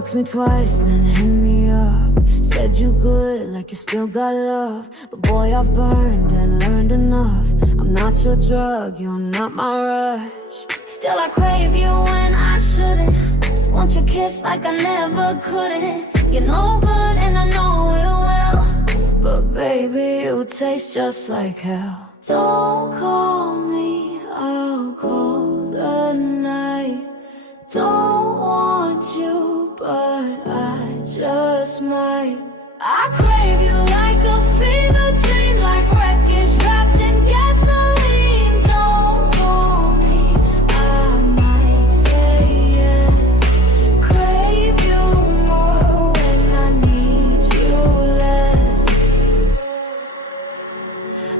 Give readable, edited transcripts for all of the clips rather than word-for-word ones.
boxed me twice, then hit me up. Said you good, like you still got love. But boy, I've burned and learned enough. I'm not your drug, you're not my rush. Still I crave you when I shouldn't. Want your kiss like I never couldn't. You're no good and I know it well, but baby, you taste just like hell. Don't call me, I'll call the night. Don't want you, but I just might. I crave you like a fever dream, like wreckage wrapped in gasoline. Don't call me, I might say yes. Crave you more when I need you less.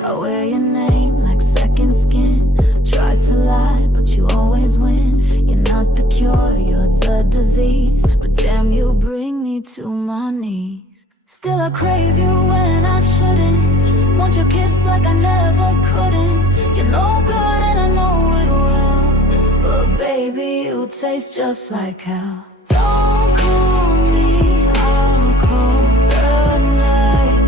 I wear your name like second skin. Tried to lie, but you always win. You're not the cure, you're the disease. But damn, you bring me to my knees. Still I crave you when I shouldn't. Want your kiss like I never couldn't. You're no good and I know it well, but baby, you taste just like hell. Don't call me, I'll call the night.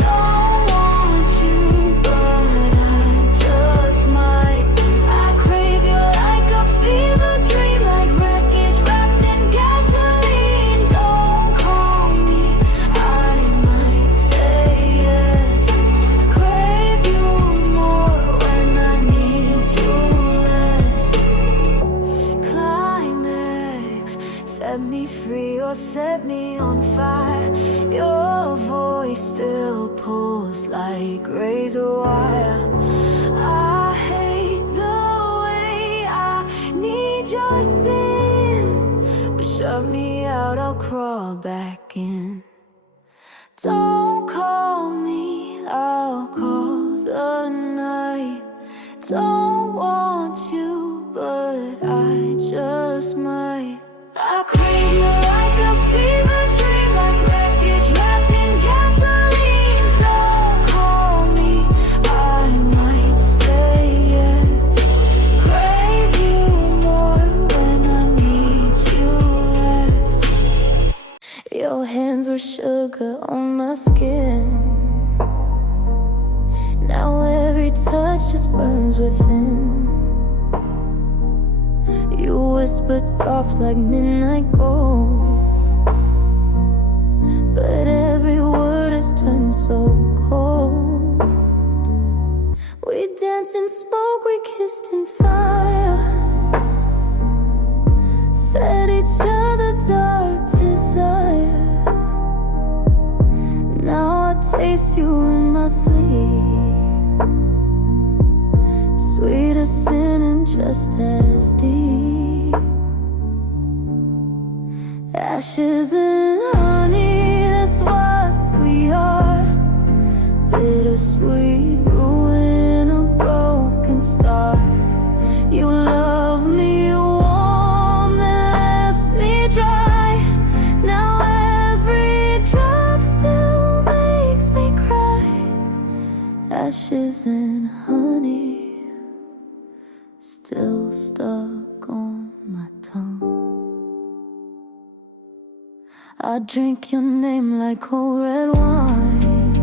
Don't want you, but I just might. I crave you like a fever dream, like wreckage wrapped in gasoline. Don't call me, I might say yes. Crave you more when I need you less. Climax, set me free or set me on fire. Your voice still pulls like razor wire. I hate the way I need your sin, but shut me out, I'll crawl back in. Don't call me, I'll call the night. Don't want you, but I just might. I crave you like a fever dream, like wreckage wrapped in gasoline. Don't call me, I might say yes. Crave you more when I need you less. Your hands were sugar on my skin. Now every touch just burns within. You whispered soft like midnight gold, but every word has turned so cold. We danced in smoke, we kissed in fire, fed each other dark desire. Now I taste you in my sleep, sweet as sin and just as deep. Ashes and honey, that's what we are. Bittersweet ruin, a broken star. You love me warm, then left me dry. Now every drop still makes me cry. Ashes and honey, still stuck on my tongue. I drink your name like cold red wine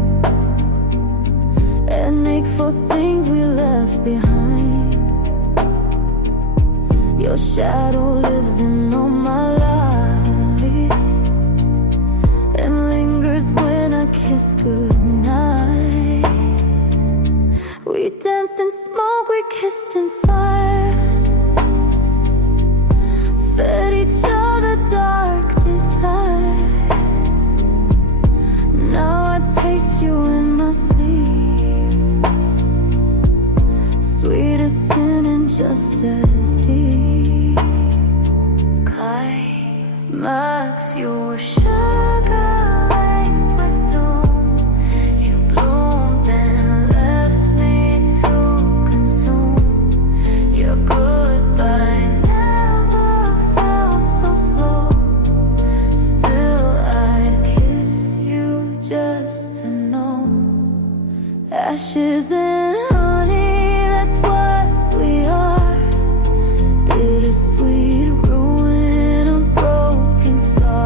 and ache for things we left behind. Your shadow lives in all my life and lingers when I kiss goodnight. We danced in smoke, we kissed in fire, fed each other dark desire. Now I taste you in my sleep, sweet as sin and just as deep. Climax, you were sugar laced with doom. You bloomed and left me to consume. Your goodbye never felt so slow. Still I'd kiss you just to know. Ashes and honey, that's what we are. Bittersweet ruin, a broken star.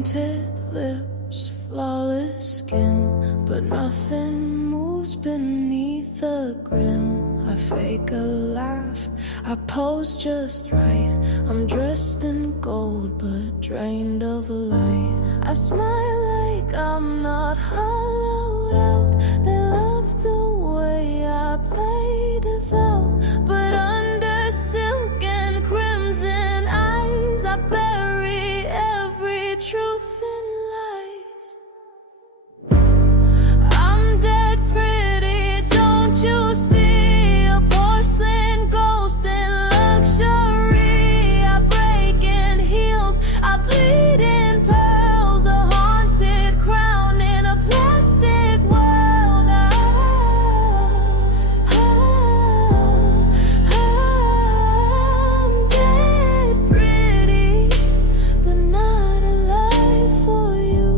painted lips, flawless skin, but nothing moves beneath the grin. I fake a laugh, I pose just right. I'm dressed in gold but drained of light. I smile like I'm not hollowed out. They love the way I play devout, but under silk and crimson eyes I bury every truth in lies. I'm dead pretty, don't you see? A porcelain ghost in luxury. I break in heels, I bleed in pearls, a haunted crown in a plastic world. I'm dead pretty, but not alive for you.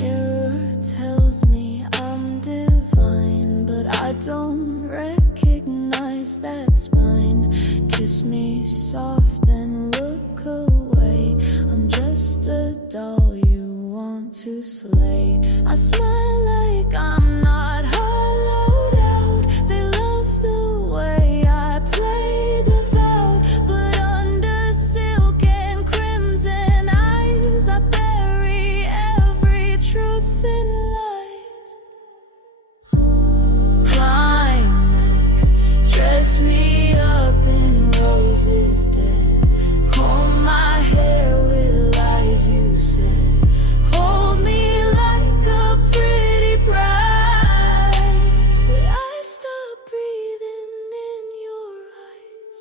Mirror tells me I'm divine, but I don't recognize that spine. Kiss me soft and look away. I'm just a doll you want to slay. I smile like I'm not hollowed out. They love the way I play devout, but under silk and crimson eyes I bury every truth in lies. Climax, dress me up in roses dead, comb my hair with lies you said, hold me like a pretty prize, but I stop breathing in your eyes.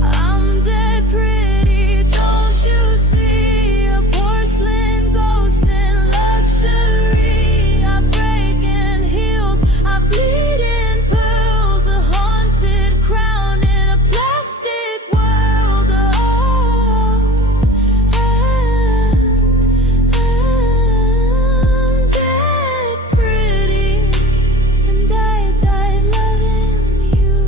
I'm dead pretty, don't you see? A porcelain ghost in luxury. I break in heels, I bleed in pearls, a haunted crown in a plastic world. And I'm dead pretty, and I died loving you.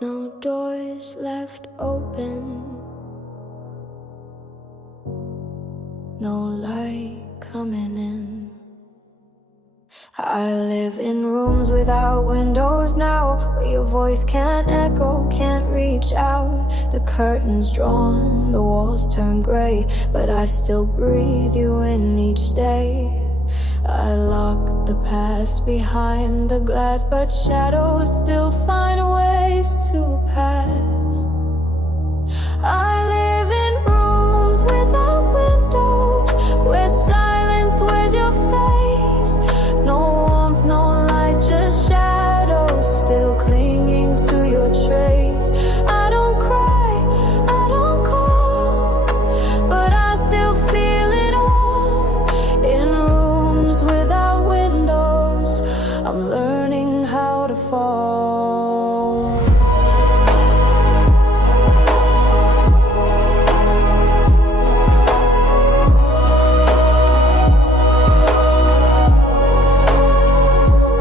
No doors left open, no light coming in. I live in rooms without windows now, where your voice can't echo, can't reach out. The curtains drawn, the walls turn gray, but I still breathe you in each day. I lock the past behind the glass, but shadows still find ways to pass. I live in rooms without windows, where silence wears your face. No warmth, no light, just shadows still clinging to your trace. I don't cry, I don't call, but I still feel it all. In rooms without windows, I'm learning how to fall.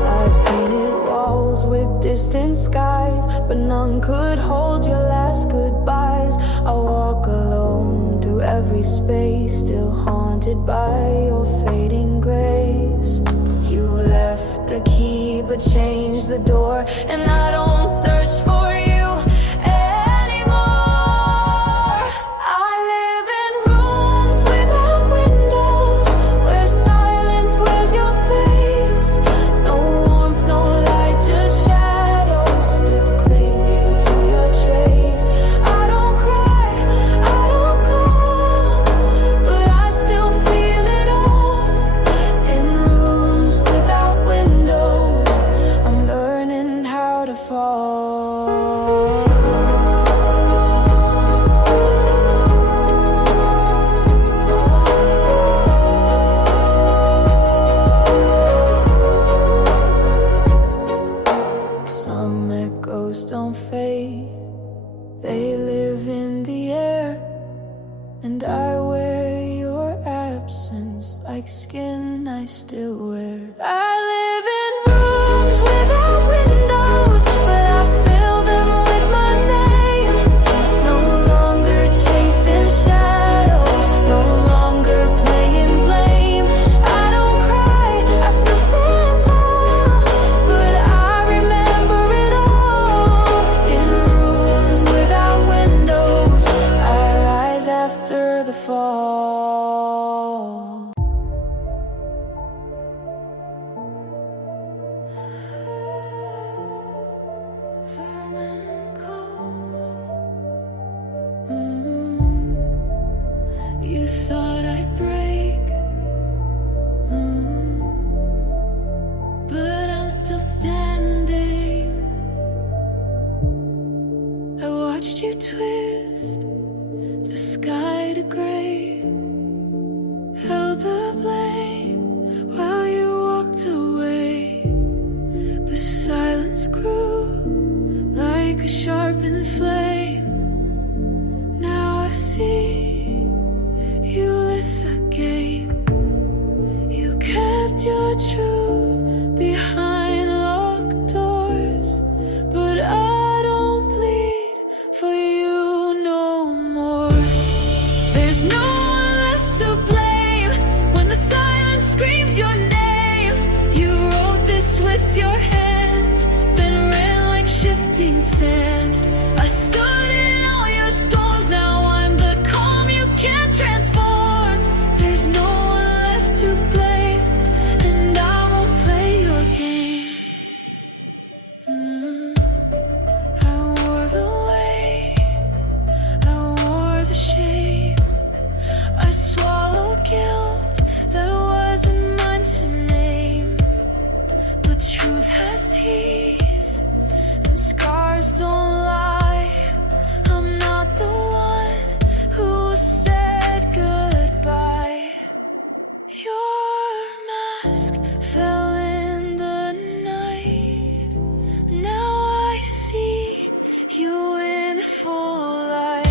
I painted walls with distant skies, but none could hold your last goodbyes. I walk alone through every space, still haunted by your fading grace. You left the key but changed the door, and I don't search for you anymore. I live in rooms without windows, where silence wears your face. No warmth, no light, just shadows still clinging to your trace. I don't cry, I don't call, but I still feel it all. In rooms without windows, I'm learning how to fall. Some echoes don't fade, they live in the air, and I wear your absence like like skin I still wear. I live in rooms without windows, but I fill them with my name. No longer chasing shadows, no longer playing blame. I don't cry, I still stand tall, but I remember it all. In rooms without windows, I rise after the fall. You thought I'd break, but I'm still standing. I watched you twist the sky to gray, held the blame while you walked away. But silence grew like a sharpened flame. Now I see you lit the game. You kept your truth behind locked doors, but I don't bleed for you no more. There's no one left to blame when the silence screams your name. You wrote this with your hands, then ran like shifting sand. I stood in all your storms, now I'm the calm you can't transform. There's no one left to blame, and I won't play your game. I wore the weight, I wore the shame. I swallowed guilt that wasn't mine to name. But truth has teeth, and scars don't lie. I'm not the one who said goodbye. Your mask fell in the night. Now I see you in full light.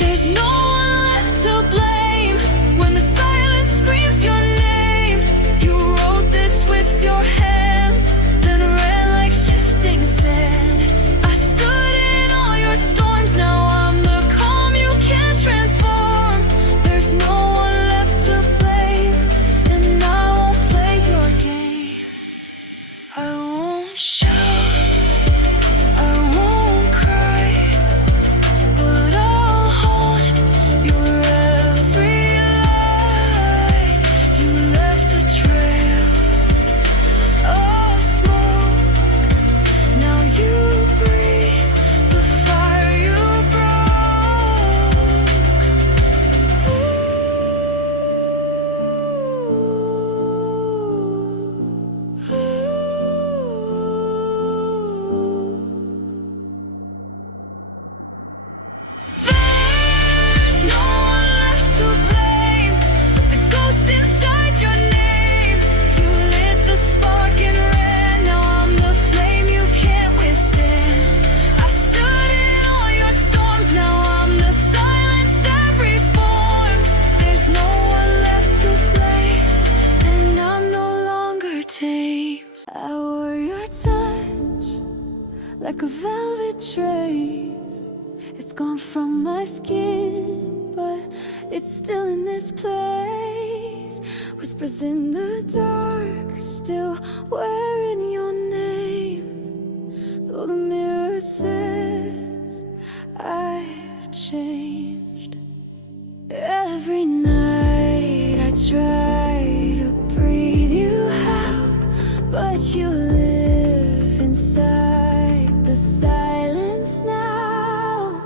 There's no one left to blame when the silence screams your name. You wrote this with your hands, then ran like shifting sand. I stood in all your storms, now I'm the calm you can't transform. There's no one left to blame, and I won't play your game. I won't shout, I won't cry, but I'll haunt your every lie. You left a trail of smoke, now you breathe the fire you There's no one left to blame but the ghost inside your name. You lit the spark and ran, now I'm the flame you can't withstand. I stood in all your storms, now I'm the silence that reforms. There's no one left to blame, and I'm no longer tame. I wore your touch like a velvet trace. It's gone from my skin, but it's still in this place. Whispers in the dark, still wearing your name. Though the mirror says I've changed. Every night I try to breathe you out, but you live inside the silence now.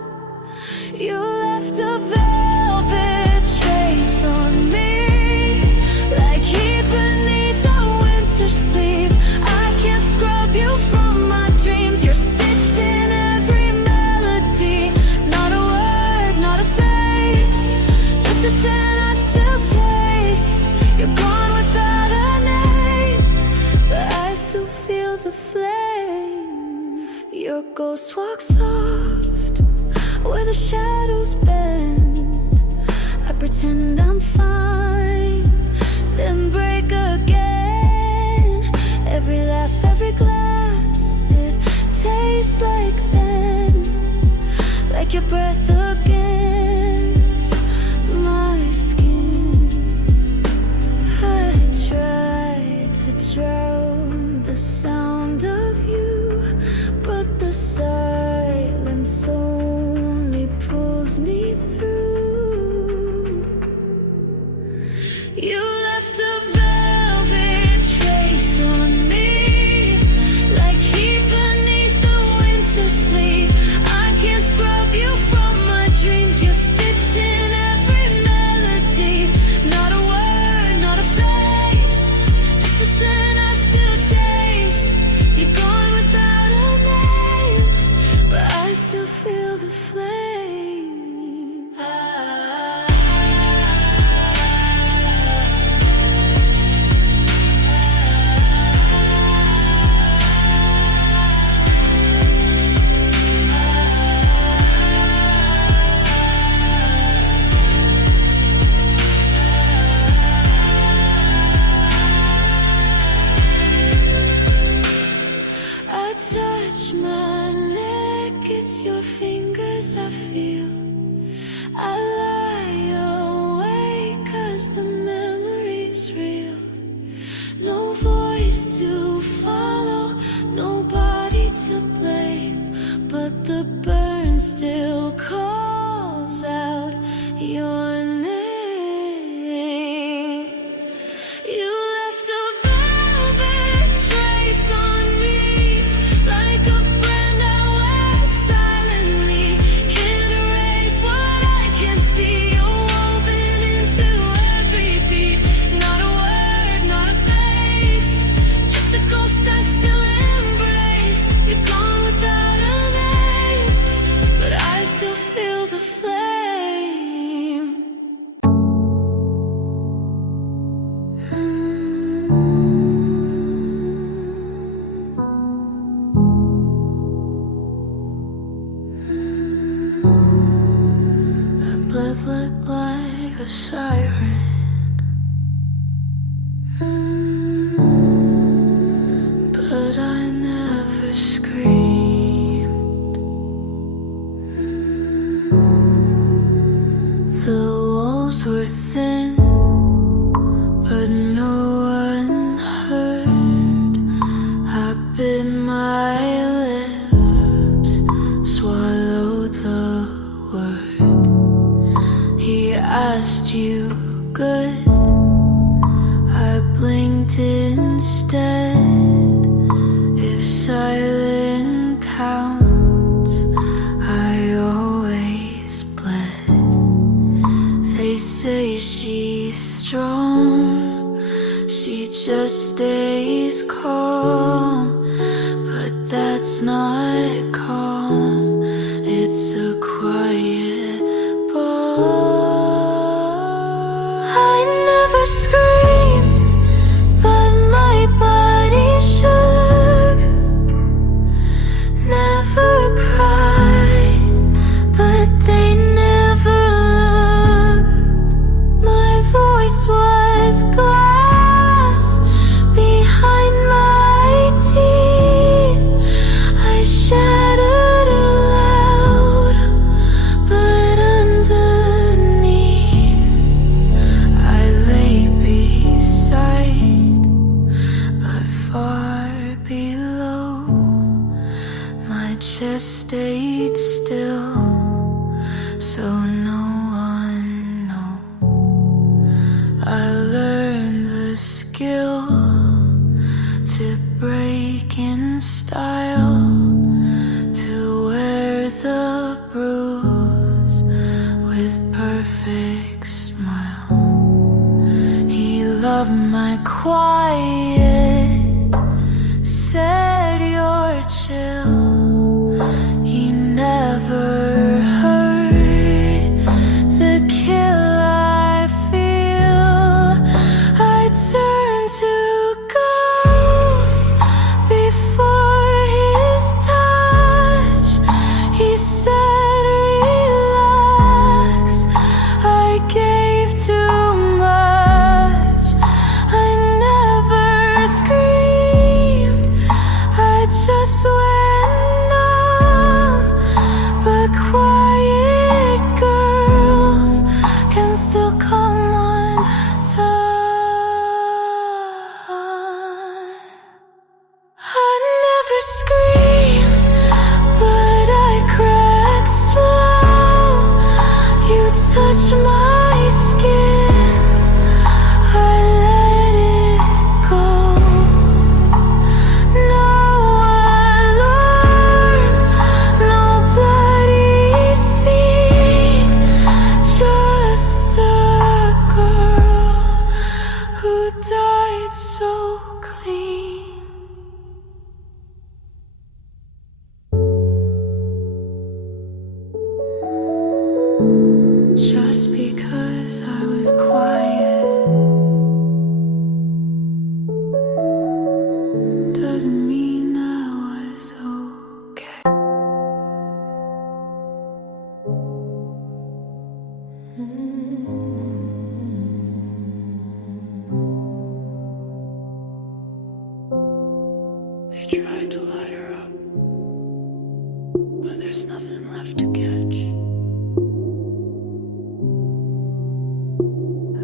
You left a velvet trace on me, like heat beneath a winter sleeve. I can't scrub you from my dreams. You're stitched in every melody. Not a word, not a face, just a scent I still chase. You're gone without a name, but I still feel the flame. Your ghost walks soft where the shadows bend. I pretend I'm fine, every laugh, every glass. It tastes like then, like your breath against my skin. I tried to drown the sound of you, but the silence only pulls me through. You left a velvet trace on me, like heat beneath the winter sleeve. I can't scrub you from my dreams. You're stitched in every melody. Not a word, not a face, just a scent I still chase. You're gone without a name, but I still feel the flame. I touch my neck, it's your fingers I feel. I lie awake 'cause the memory's real. No voice to follow, nobody to blame, but the burn still calls out your name. You left a velvet trace on me, like a brand I wear silently. Can't erase what I can see. You're woven into every beat. Not a word, not a face, just a ghost I still embrace. You're gone without a name, but I still feel the flame. Blood looked like a siren, but I never screamed. The walls were thin, but no one heard. I bit my lips, swallowed the word. He asked you good, I blinked instead. If silent counts, I always bled. They say she's strong, she just stays calm, but that's not calm, it's a quiet bomb. I never screamed, but my body shook. Never cried, but they never looked. My voice was glass behind my teeth. I shattered aloud, but underneath I lay beside, but far below. My chest stayed still, so no one knows. I learned the skill to break in style, to wear the bruise with perfect smile. He loved my quiet, said you're chill. He never heard the kill I feel. I turn to ghosts before his touch. He said relax, I gave too much. I never screamed, still come undone. I never scream, but I crack slow. You touch my skin, I let it go. No alarm, no bloody scene, just a girl who died so clean. Just because I was quiet doesn't mean I was okay. They tried to light her up, but there's nothing left to catch.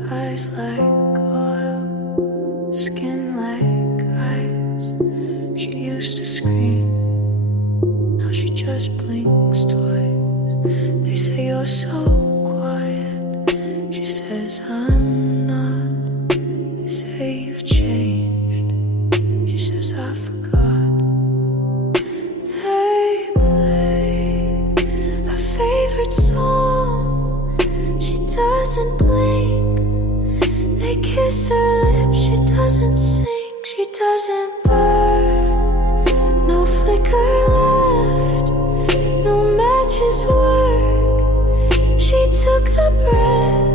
Eyes like oil, skin like ice. She used to scream, now she just blinks twice. They say you're so quiet, she says I'm not. They say you've changed, she says I forgot. They play her favorite song, she doesn't blink. They kiss her lips, she doesn't sing, she doesn't burn. No flicker left, no matches work. She took the breath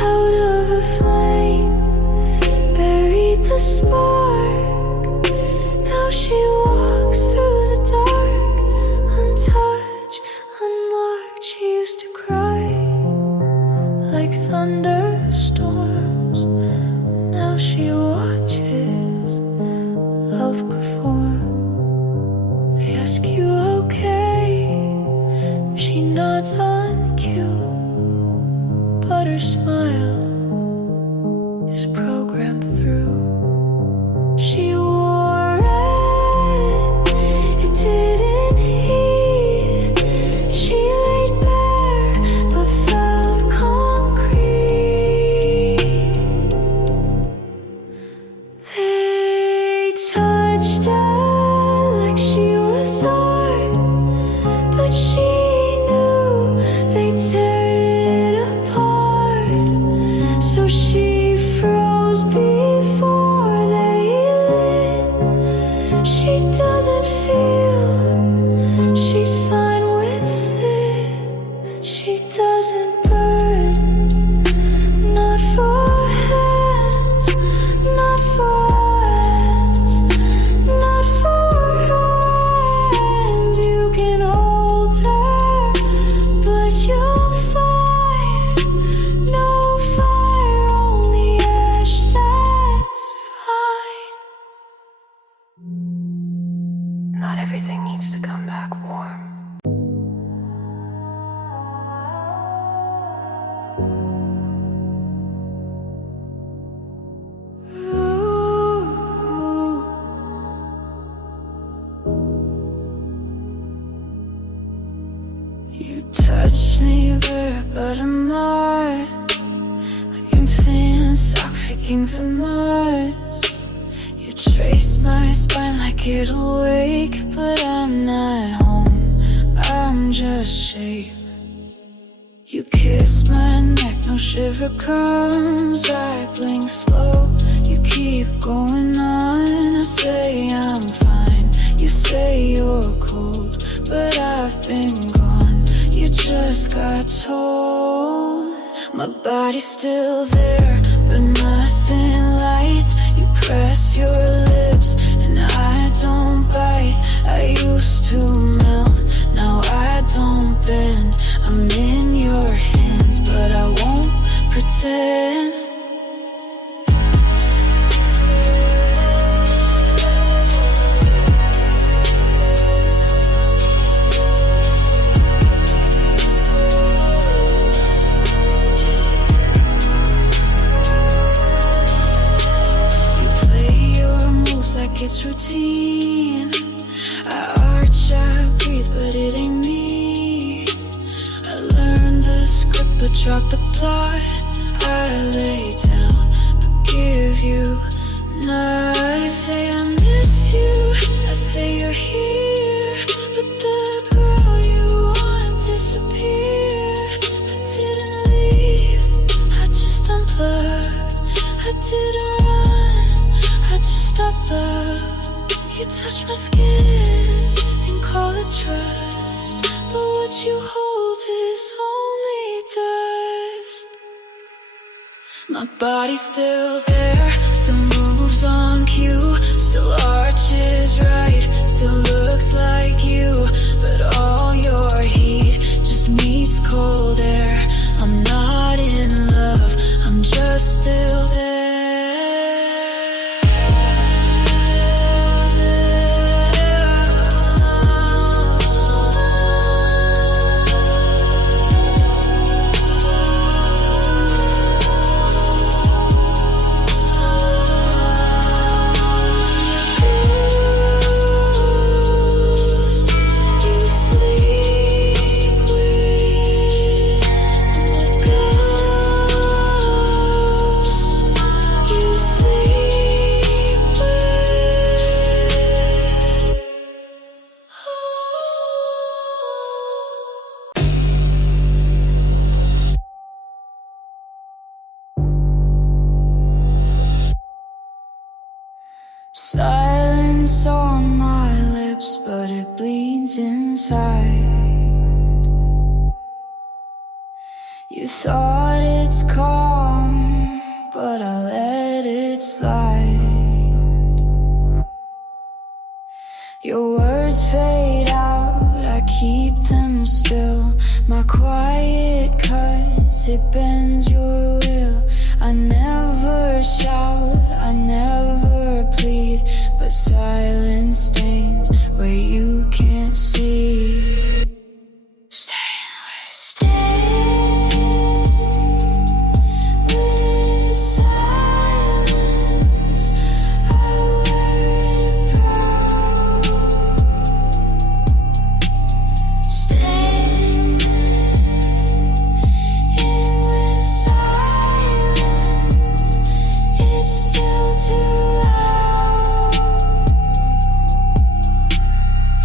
out of a flame, buried the spark. Now she walks through the dark, untouched, unmarked. She used to cry like thunderstorms. Now she watches love perform. They ask you okay, she nods on cue, but her smile is programmed through. She wore it, it didn't heat. She laid bare but felt concrete. They touched her like she was art, but she knew they'd tear it apart. So she froze before they lit. She doesn't feel, she's fine with it. She doesn't burn, not for hands, not for hands, not for hands. You can hold her, but you'll find no fire, only ash, that's fine. Not everything needs to come back warm. You touch me there, but I'm not. Like I'm thin, sock picking the moss. You trace my spine like it'll wake, but I'm not home, I'm just shape. You kiss my neck, no shiver comes. I blink slow, you keep going on. I say I'm fine, you say you're cold, but I've been gone. You just got told. My body's still there, but nothing lights. You press your lips and I don't bite. I used to melt, now I don't bend. I'm in your hands, but I won't pretend. not the plot I lay down, but give you. Now I say I miss you, I say you're here, but the girl you want disappeared. I didn't leave, I just unplugged. I didn't run, I just stopped love. You touch my skin and call it trust, but what you hold is only dust. My body's still there, still moves on cue, still arches right, still looks like you, but all your heat just meets cold air. I'm not in love, I'm just still there. Silence on my lips, but it bleeds inside. You thought it's calm, but I let it slide. Your words fade out, I keep them still. My quiet cuts, it bends your will. I never shout, I never plead, but silence stains where you can't see. Stay with silence. I wear it proud. Stay with silence. It's still too loud.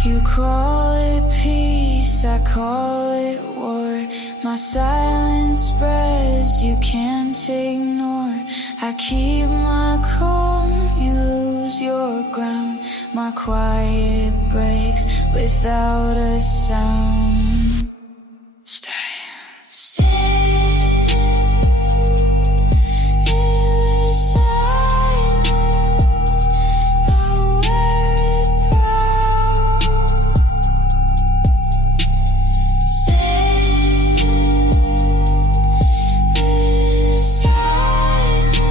You call it peace, I call it war. My silence spreads, you can't ignore. I keep my calm, you lose your ground. My quiet breaks without a sound. Stay in silence. I wear it proud. Stay with silence.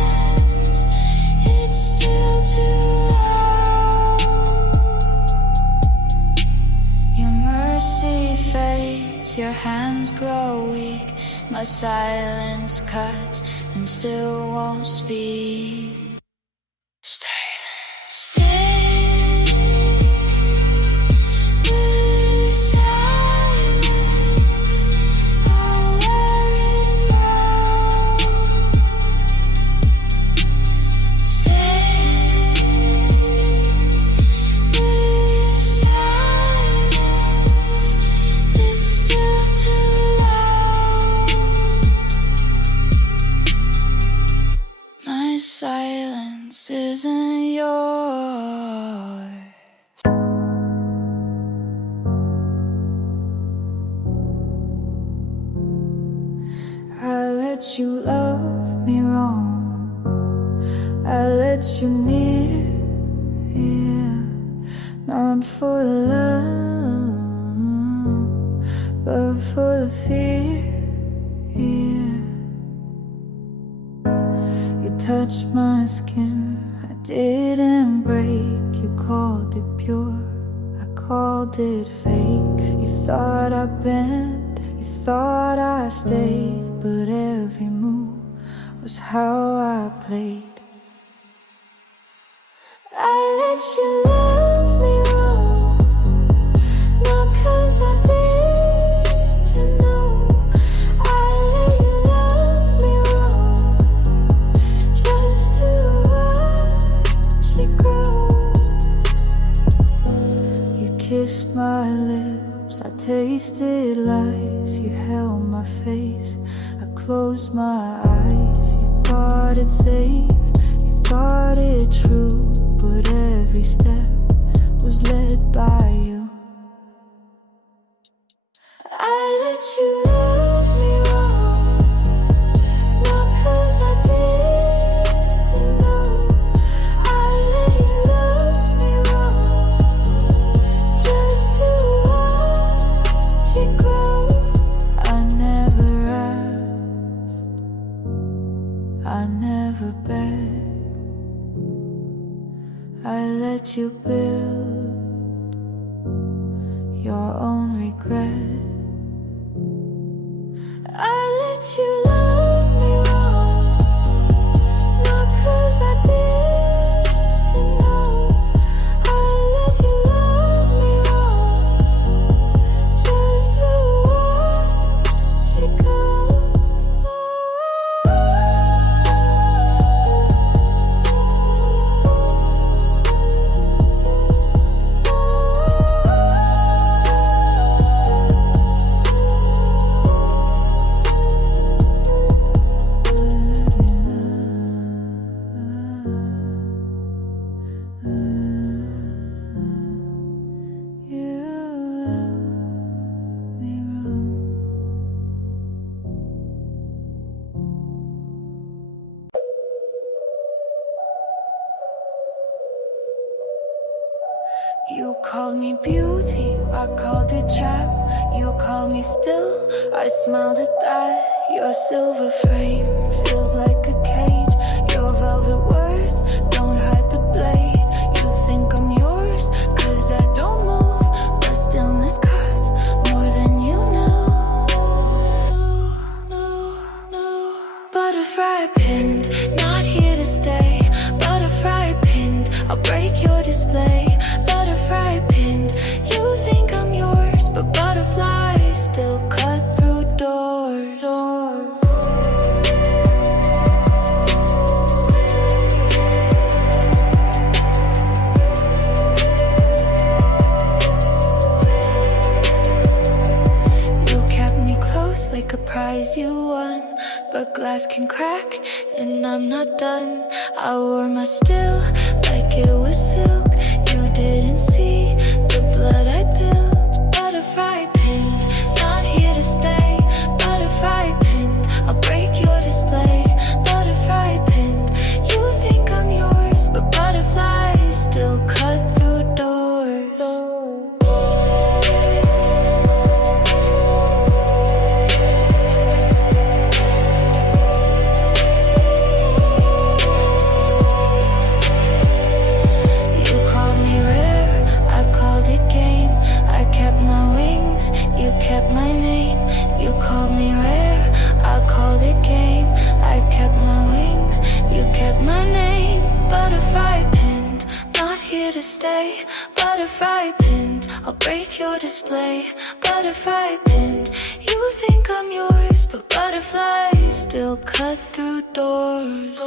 It's still too loud. Your mercy fades, your hands grow weak. My silence cuts and still won't speak. Stay with silence. I wear it proud. Stay with silence. It's still too loud. My silence isn't yours. I let you love me wrong, I let you near, yeah. Not for the love, but for the fear, yeah. You touched my skin, I didn't break. You called it pure, I called it fake. You thought I bent, you thought I stayed, but every move was how I played. I let you love me wrong, not 'cause I didn't know. I let you love my eyes. You thought it safe, you thought it true, but every step was led by you. I let you love me wrong, not 'cause I didn't know. I let you love me wrong, just to watch it grow. I never asked, I never begged. I let you build your own regret. I let you love me wrong, not 'cause I didn't know. I let you love me wrong, just to watch it go. You called me beauty, I called it trap. You called me still, I smiled at that. Your silver frame feels like a cage. Your velvet words don't hide the blade. You think I'm yours, 'cause I don't move, but stillness cuts more than you know. Butterfly pinned, not here to stay. Butterfly pinned, I'll break your display. Butterfly pinned, you think I'm yours, but butterflies still cut through doors. You kept me close like a prize you won, but glass can crack and I'm not done. I wore my still like it was silk. You didn't see the blood I built. Butterfly pinned, not here to stay. Butterfly pinned, I'll break your display. Butterfly pinned, you think I'm yours, but butterflies still cut through doors. Kept my name, you called me rare, I called it game. I kept my wings, you kept my name. Butterfly pinned, not here to stay. Butterfly pinned, I'll break your display. Butterfly pinned, you think I'm yours, but butterflies still cut through doors.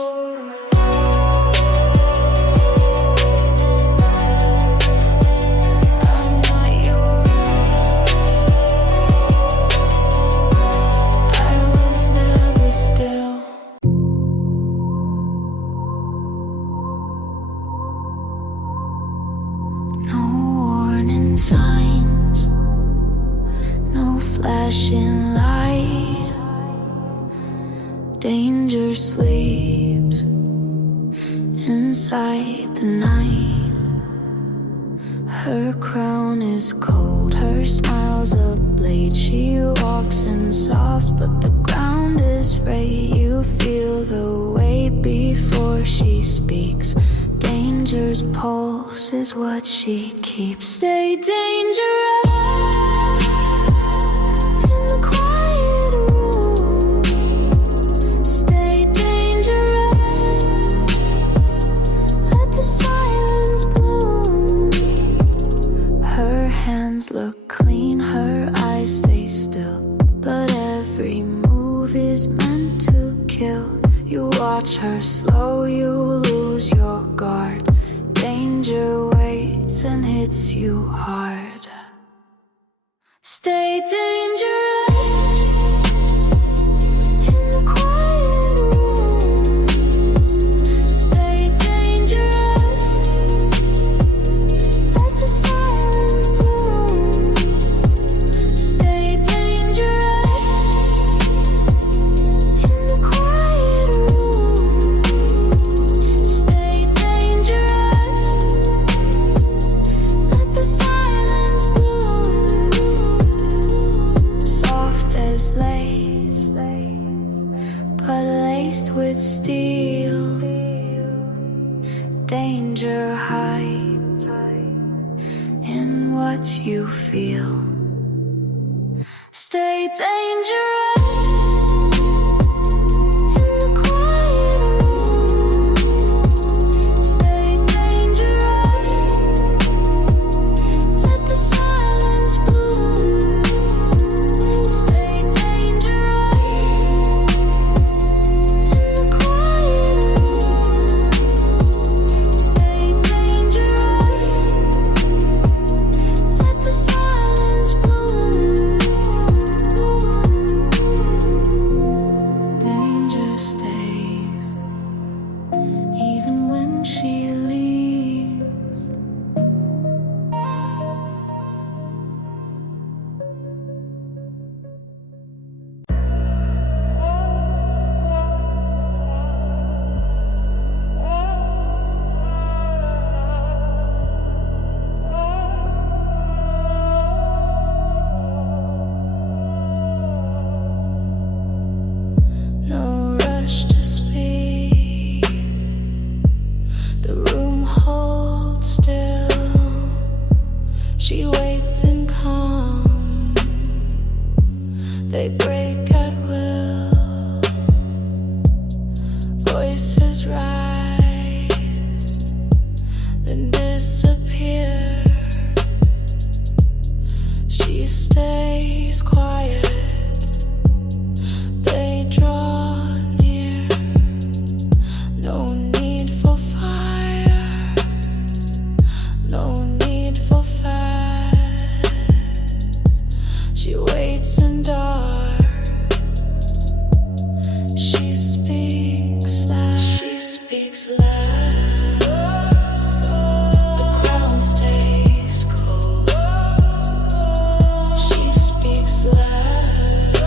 Signs, no flashing light. Danger sleeps inside the night. Her crown is cold, her smile's a blade. She walks in soft, but the ground is frayed. You feel the weight before she speaks. Danger's pulse is what she keeps. Stay dangerous in the quiet room. Stay dangerous, let the silence bloom. Her hands look clean, her eyes stay still, but every move is meant to kill. You watch her slow, you lose your guard. Danger waits and hits you hard. Stay dangerous in the quiet. laced with steel. Danger hides in what you feel. Stay dangerous in the quiet room. Stay dangerous. Let the silence bloom. Stay dangerous in the quiet room. Stay dangerous. Let the silence bloom. Danger stays even when she leaves. No rush to speak. The room holds still. She waits in calm. They break at will. Voices rise, then disappear. She stays quiet. They draw near. No need for fire. No need for fast. She waits in dark. She speaks last. She speaks last. The crown stays cold. She speaks last.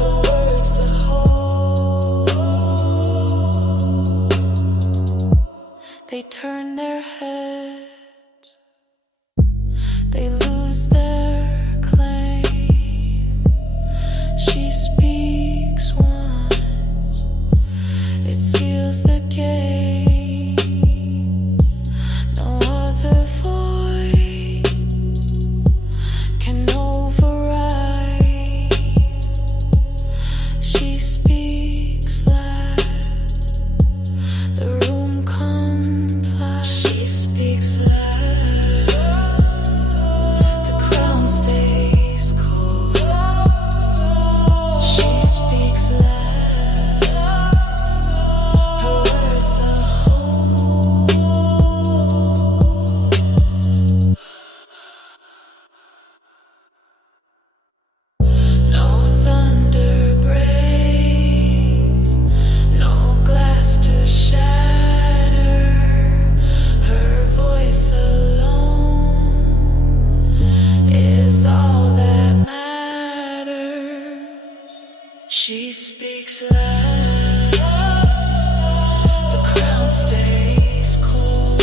Her words the whole. They turn their heads. They lose their claim. She speaks once. It seals the game. No other voice can override. She speaks last. The room complies. She speaks last. The crown stays cold. She speaks last. Her words the whole. No thunder breaks, no glass to shatter. Her voice alone is all that matters. She speaks loud. The crown stays cold.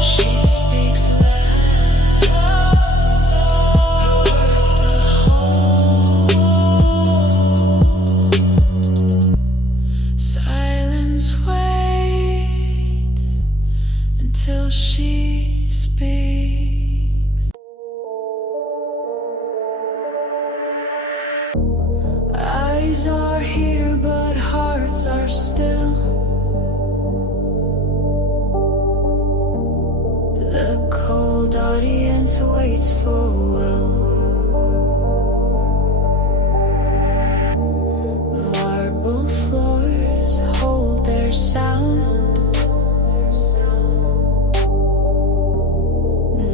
She speaks loud. Her words the whole. Silence waits until she speaks. Eyes are here, but hearts are still. The cold audience waits for will. Marble floors hold their sound.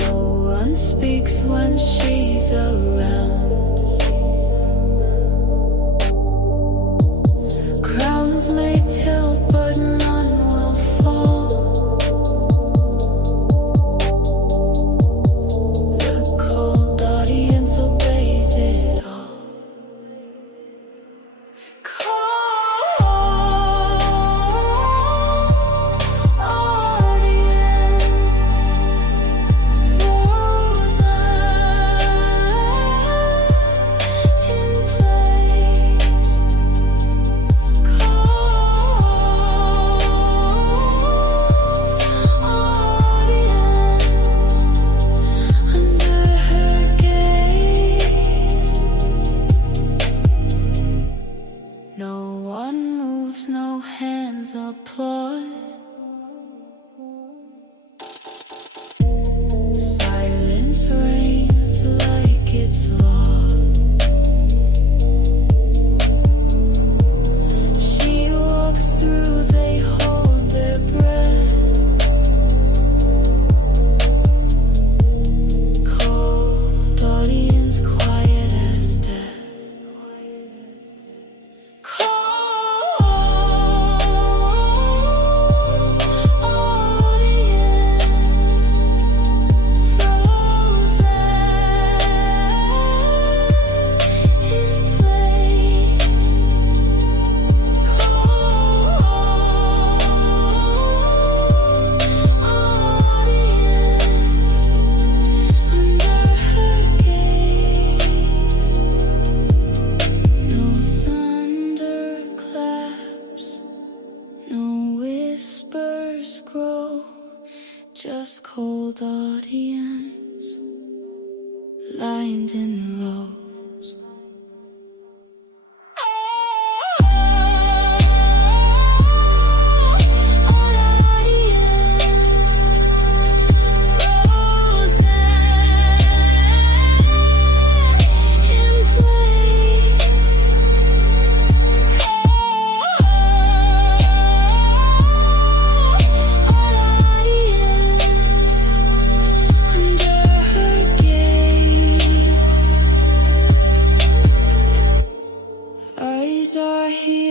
No one speaks when she's around. Crowns may tilt, but none will fall. The cold audience obeys it all. Cold audience, frozen in place. falls apart. Silence reigns like it's lost. She walks through, they hold their breath. Cold audience, quiet as death. Cold audience, frozen in place. Cold audience, under her gaze. No thunderclaps, no whispers grow, just cold audience, lined in rows. Audience, frozen in place. Audience, under her gaze. Eyes are here.